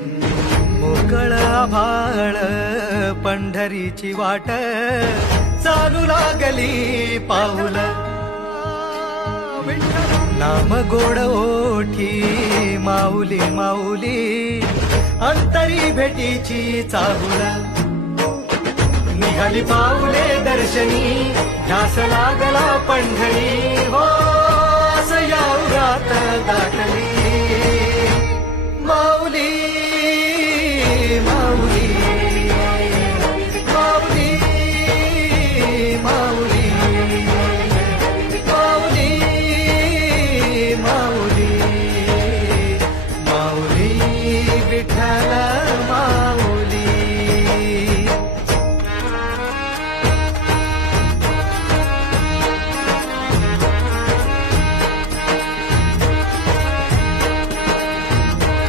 मोकळ आभाळ पंढरीची वाट चालू लागली पाऊल नाम गोड ओठी माऊली माऊली अंतरी भेटीची चाहुल निघाली पाऊले दर्शनी ध्यास लागला पंढरी हो असं या उरात दाटली